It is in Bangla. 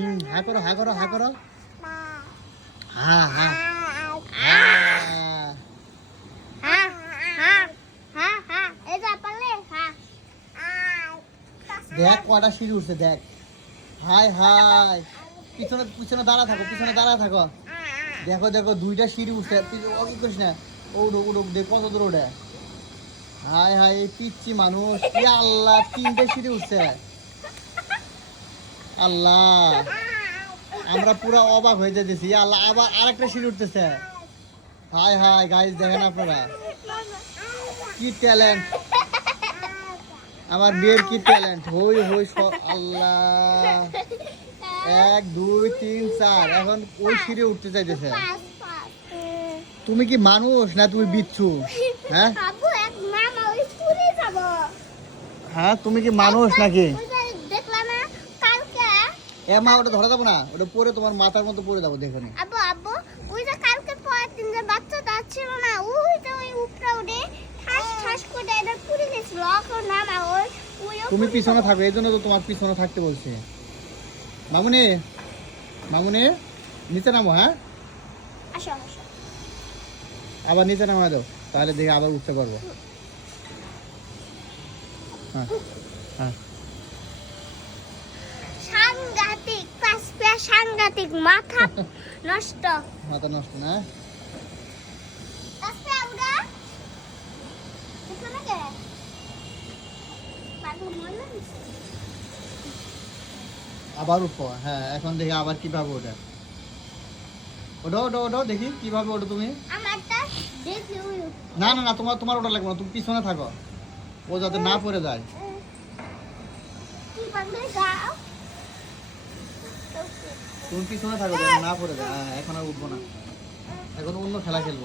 হুম, হা করো হা করো হা করো। হা হা। দেখ কটা সিঁড়ি উঠছে, দেখ। High high. পিছনে পিছনে দাঁড়া থাকো, পিছনে দাঁড়া থাকো। দেখো দেখো, দুইটা সিঁড়ি উঠছে। তুই ও কি করিস না। ও উঠুক উঠুক দেখ কত দূর ওঠে। হাই হাই পিচ্ছি মানুষ। আল্লাহ, তিনটে সিঁড়ি উঠছে। আল্লাহ। আমরা পুরো অবাক হয়ে যেতেছি আল্লাহ আবার আরেকটা সিঁড়ি উঠতেছে। হাই হাই গাইজ দেখেন আপনারা। কি ট্যালেন্ট আমার বিয়ের কি ট্যালেন্ট হই হই আল্লাহ। এক দুই তিন চার। এখন ওই সিঁড়ি উঠতে চাইতেছে। তুমি কি মানুষ না তুমি বিচ্ছু? হ্যাঁ? হ্যাঁ তুমি কি মানুষ নাকি ওই যে দেখলা না কালকে এ মা ওটা ধরা যাব না। ওটা পরে তোমার মাথার মতো পরে যাব দেখো নি আব্বু আব্বু ওই যে কালকে পরের দিন যে বাচ্চাটা ছিল না ওই যে ওই উপরে উঠে ঠাস ঠাস করে এটা পুরি গেছিল। এখন মামা ওই তুমি পিছনে। থাকো এই জন্য তো তোমার পিছনে থাকতে বলছে। মামুনি মামুনি নিচে নামো হ্যাঁ? আসো আসো। আবার নিচে নামা দাও তাহলে দেখে আবার উঠতে পারব। হ্যাঁ হ্যাঁ। সাংঘাতিক মাথা নষ্ট। মাথা নষ্ট না? আচ্ছা? আবার উঠবো হ্যাঁ এখন দেখি আবার কীভাবে ওঠে। ওঠো ওঠো ওঠো দেখি কীভাবে ওঠো তুমি। না না না তোমার তোমার ওটা লাগবে না তুমি পিছনে থাকো। ও যাতে না পড়ে যায়। তুমি পিছনে থাকো না পড়ে যায়। হ্যাঁ, এখন আর উঠবো না। এখন অন্য খেলা খেলব।